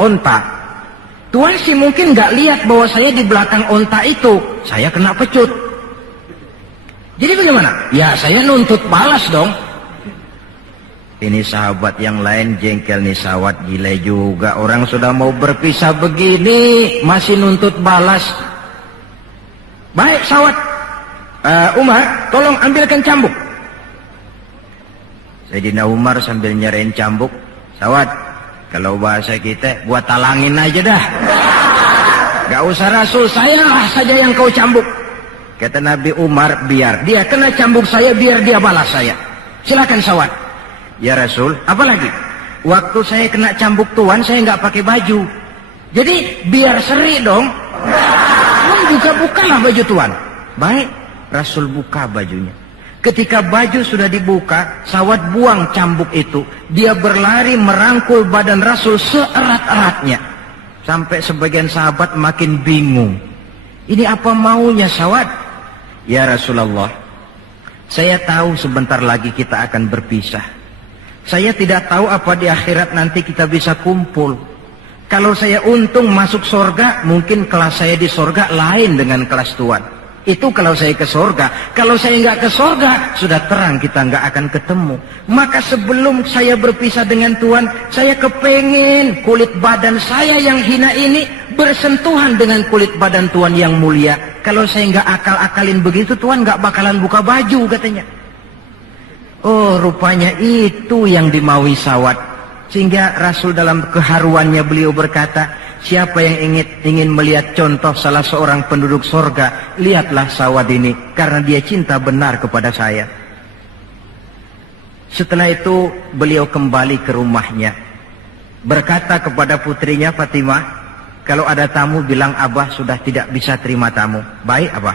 onta. Tuan sih mungkin nggak lihat bahwa saya di belakang onta itu, saya kena pecut. Jadi bagaimana? Ya saya nuntut balas dong. Ini sahabat yang lain jengkel nih, sawat gila juga. Orang sudah mau berpisah begini masih nuntut balas. Baik sawat, Umar tolong ambilkan cambuk. Sayyidina Umar sambil nyerain cambuk, sawat, kalau bahasa kita buat talangin aja dah. Gak usah Rasul, saya saja yang kau cambuk. Kata Nabi Umar, biar dia kena cambuk saya, biar dia balas saya. Silakan sawat. Ya Rasul, apalagi? Waktu saya kena cambuk tuan, saya nggak pakai baju. Jadi biar seri dong. Tuan buka-bukalah baju tuan. Baik, Rasul buka bajunya. Ketika baju sudah dibuka, sawat buang cambuk itu. Dia berlari merangkul badan Rasul seerat-eratnya. Sampai sebagian sahabat makin bingung. Ini apa maunya sawat? Ya Rasulullah, saya tahu sebentar lagi kita akan berpisah. Saya tidak tahu apa di akhirat nanti kita bisa kumpul. Kalau saya untung masuk surga, mungkin kelas saya di surga lain dengan kelas tuan. Itu kalau saya ke surga. Kalau saya nggak ke surga, sudah terang kita nggak akan ketemu. Maka sebelum saya berpisah dengan tuan, saya kepengen kulit badan saya yang hina ini bersentuhan dengan kulit badan tuan yang mulia. Kalau saya nggak akal-akalin begitu, tuan nggak bakalan buka baju katanya. Oh, rupanya itu yang dimaui sawat. Sehingga Rasul dalam keharuannya beliau berkata, siapa yang ingin melihat contoh salah seorang penduduk sorga, lihatlah sawat ini, karena dia cinta benar kepada saya. Setelah itu beliau kembali ke rumahnya, berkata kepada putrinya Fatimah, kalau ada tamu bilang Abah sudah tidak bisa terima tamu. Baik Abah.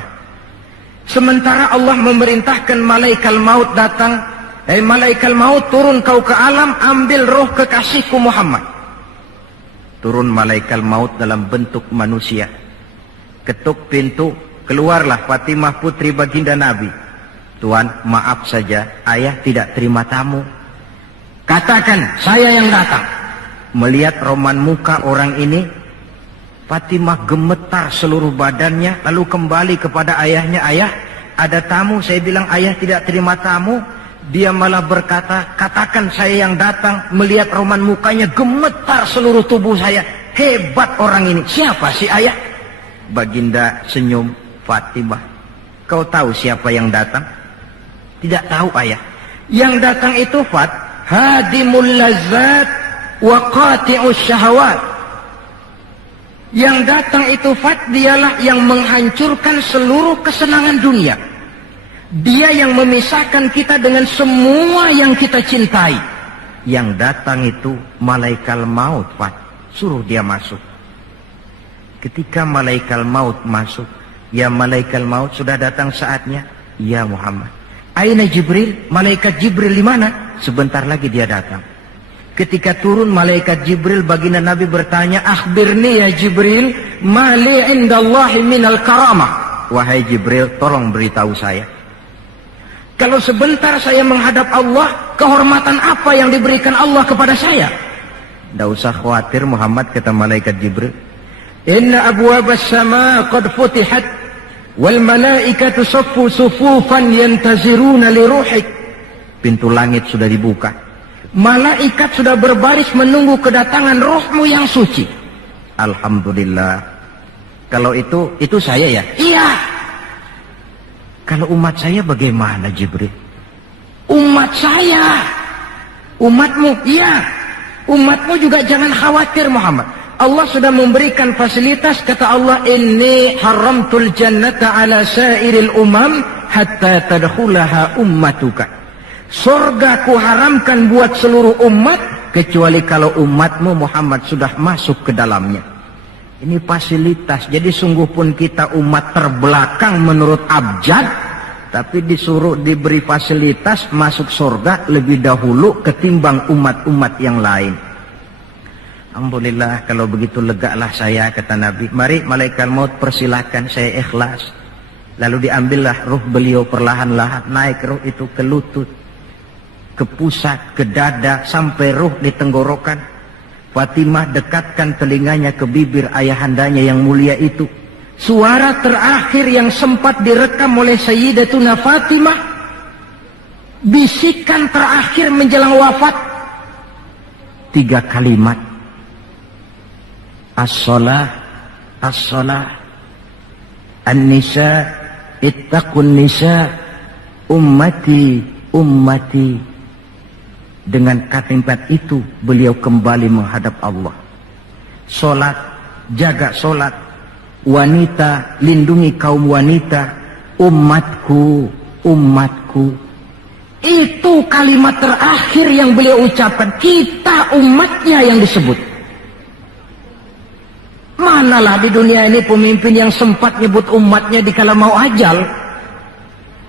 Sementara Allah memerintahkan malaikat maut datang. Malaikat maut turun kau ke alam, ambil roh kekasihku Muhammad. Turun malaikat maut dalam bentuk manusia. Ketuk pintu, keluarlah Fatimah putri baginda Nabi. Tuan, maaf saja, ayah tidak terima tamu. Katakan, saya yang datang. Melihat roman muka orang ini, Fatimah gemetar seluruh badannya, lalu kembali kepada ayahnya, ayah, ada tamu. Saya bilang ayah tidak terima tamu. Dia malah berkata, katakan saya yang datang. Melihat roman mukanya, gemetar seluruh tubuh saya. Hebat orang ini. Siapa sih ayah? Baginda senyum, Fatimah, kau tahu siapa yang datang? Tidak tahu ayah. Yang datang itu Fat, hadimul lazat wa qati'us syahawat. Yang datang itu Fat, dialah yang menghancurkan seluruh kesenangan dunia. Dia yang memisahkan kita dengan semua yang kita cintai. Yang datang itu malaikat maut, Pak. Suruh dia masuk. Ketika malaikat maut masuk, ya malaikat maut sudah datang saatnya. Ya Muhammad. Aina Jibril? Malaikat Jibril di mana? Sebentar lagi dia datang. Ketika turun malaikat Jibril, baginda Nabi bertanya, akhbirni ya Jibril, mali indallahi minal karamah. Wahai Jibril, tolong beritahu saya. Kalau sebentar saya menghadap Allah, kehormatan apa yang diberikan Allah kepada saya? Tidak usah khawatir Muhammad, kata malaikat Jibril. Inna abwabas sama qad futihat, wal malaikatu saffu sufufan yantaziruna li ruhik. Pintu langit sudah dibuka. Malaikat sudah berbaris menunggu kedatangan rohmu yang suci. Alhamdulillah. Kalau itu saya ya? Iya. Kalau umat saya bagaimana Jibril? Umat saya, umatmu, iya. Umatmu juga jangan khawatir Muhammad. Allah sudah memberikan fasilitas, kata Allah, inni haramtul jannata ala sairil umam hatta tadkhulaha ummatuka. Surga ku haramkan buat seluruh umat, kecuali kalau umatmu Muhammad sudah masuk ke dalamnya. Ini fasilitas. Jadi sungguh pun kita umat terbelakang menurut abjad, tapi disuruh diberi fasilitas masuk surga lebih dahulu ketimbang umat-umat yang lain. Alhamdulillah, kalau begitu legalah saya, kata Nabi. Mari malaikat maut persilahkan, saya ikhlas. Lalu diambillah ruh beliau perlahan-lahan, naik ruh itu ke lutut, ke pusat, ke dada, sampai ruh di tenggorokan. Fatimah dekatkan telinganya ke bibir ayahandanya yang mulia itu. Suara terakhir yang sempat direkam oleh Sayyidatuna Fatimah, bisikan terakhir menjelang wafat, 3 kalimat. As-shalah, as-shalah, an-nisa, ittaqun nisa, ummati, ummati. Dengan kalimat itu beliau kembali menghadap Allah. Solat, jaga solat. Wanita, lindungi kaum wanita. Umatku, umatku. Itu kalimat terakhir yang beliau ucapkan. Kita umatnya yang disebut. Manalah di dunia ini pemimpin yang sempat nyebut umatnya dikala mau ajal.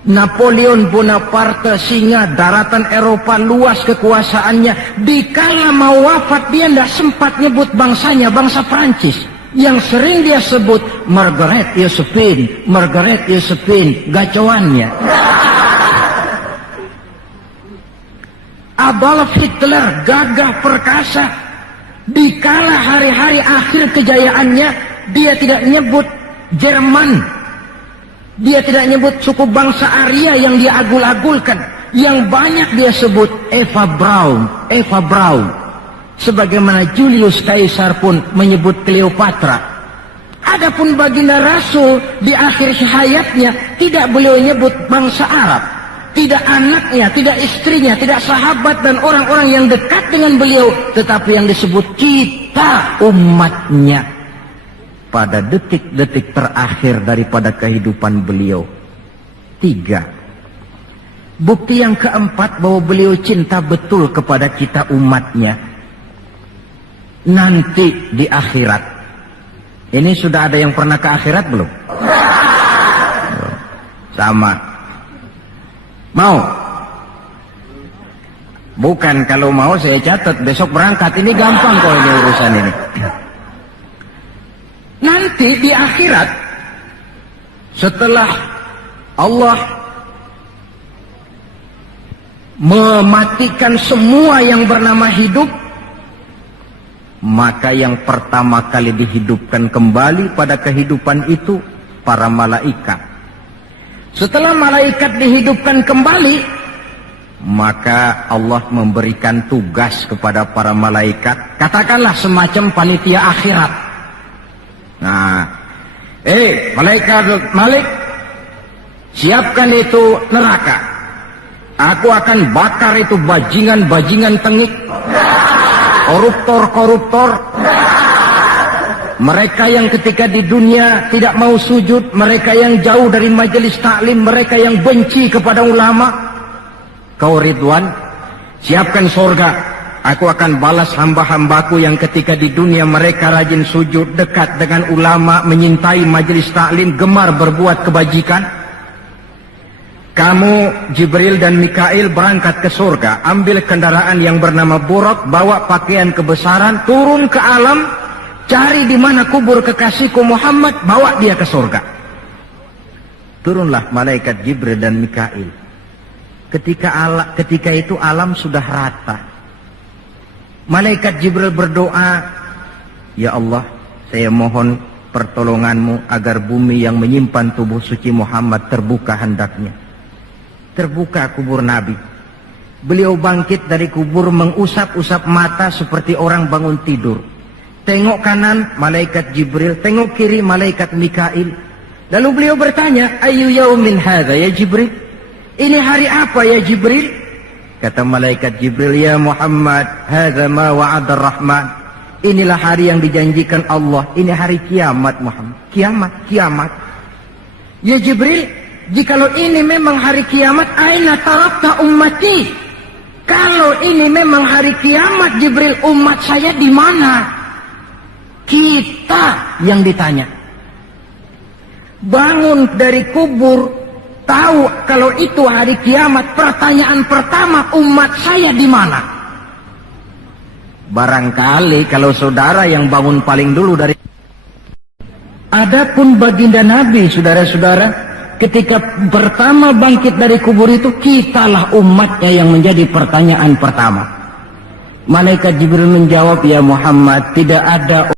Napoleon Bonaparte, singa daratan Eropa, luas kekuasaannya. Dikala mau wafat dia tidak sempat nyebut bangsanya, bangsa Prancis. Yang sering dia sebut Margaret Josephine, Margaret Josephine, gacoannya. Adolf Hitler, gagah perkasa. Dikala hari-hari akhir kejayaannya, dia tidak nyebut Jerman. Dia tidak nyebut suku bangsa Arya yang dia agul-agulkan. Yang banyak dia sebut Eva Braun, Eva Braun. Sebagaimana Julius Caesar pun menyebut Cleopatra. Adapun baginda Rasul di akhir hayatnya tidak beliau nyebut bangsa Arab. Tidak anaknya, tidak istrinya, tidak sahabat dan orang-orang yang dekat dengan beliau. Tetapi yang disebut kita umatnya. Pada detik-detik terakhir daripada kehidupan beliau. 3. Bukti yang keempat bahwa beliau cinta betul kepada kita umatnya. Nanti di akhirat. Ini sudah ada yang pernah ke akhirat belum? Sama. Mau? Bukan, kalau mau saya catat besok berangkat. Ini gampang kok ini urusan ini. Nanti di akhirat, setelah Allah mematikan semua yang bernama hidup, maka yang pertama kali dihidupkan kembali pada kehidupan itu para malaikat. Setelah malaikat dihidupkan kembali, maka Allah memberikan tugas kepada para malaikat, katakanlah semacam panitia akhirat. Nah, malaikat Malik, siapkan itu neraka. Aku akan bakar itu bajingan-bajingan tengik, koruptor-koruptor, mereka yang ketika di dunia tidak mau sujud, mereka yang jauh dari majelis taklim, mereka yang benci kepada ulama. Kau Ridwan, siapkan surga. Aku akan balas hamba-hambaku yang ketika di dunia mereka rajin sujud, dekat dengan ulama, menyintai majelis taklim, gemar berbuat kebajikan. Kamu, Jibril dan Mikail berangkat ke surga, ambil kendaraan yang bernama Buraq, bawa pakaian kebesaran, turun ke alam, cari di mana kubur kekasihku Muhammad, bawa dia ke surga. Turunlah malaikat Jibril dan Mikail. Ketika itu alam sudah rata. Malaikat Jibril berdoa, ya Allah, saya mohon pertolonganmu agar bumi yang menyimpan tubuh suci Muhammad terbuka hendaknya. Terbuka kubur Nabi. Beliau bangkit dari kubur mengusap-usap mata seperti orang bangun tidur. Tengok kanan malaikat Jibril, tengok kiri malaikat Mikail. Lalu beliau bertanya, ayu yaumin hadza ya Jibril? Ini hari apa ya Jibril? Kata malaikat Jibril, ya Muhammad, hadza ma wa'ada ar-Rahman. Inilah hari yang dijanjikan Allah. Ini hari kiamat Muhammad. Kiamat, kiamat. Ya Jibril, jikalau ini memang hari kiamat, aina tarakta ummati? Kalau ini memang hari kiamat Jibril, umat saya di mana? Kita yang ditanya. Bangun dari kubur, tahu kalau itu hari kiamat, pertanyaan pertama, umat saya di mana? Barangkali kalau saudara yang bangun paling dulu dari. Adapun baginda Nabi, saudara-saudara, ketika pertama bangkit dari kubur itu, kitalah umatnya yang menjadi pertanyaan pertama. Malaikat Jibril menjawab, ya Muhammad, tidak ada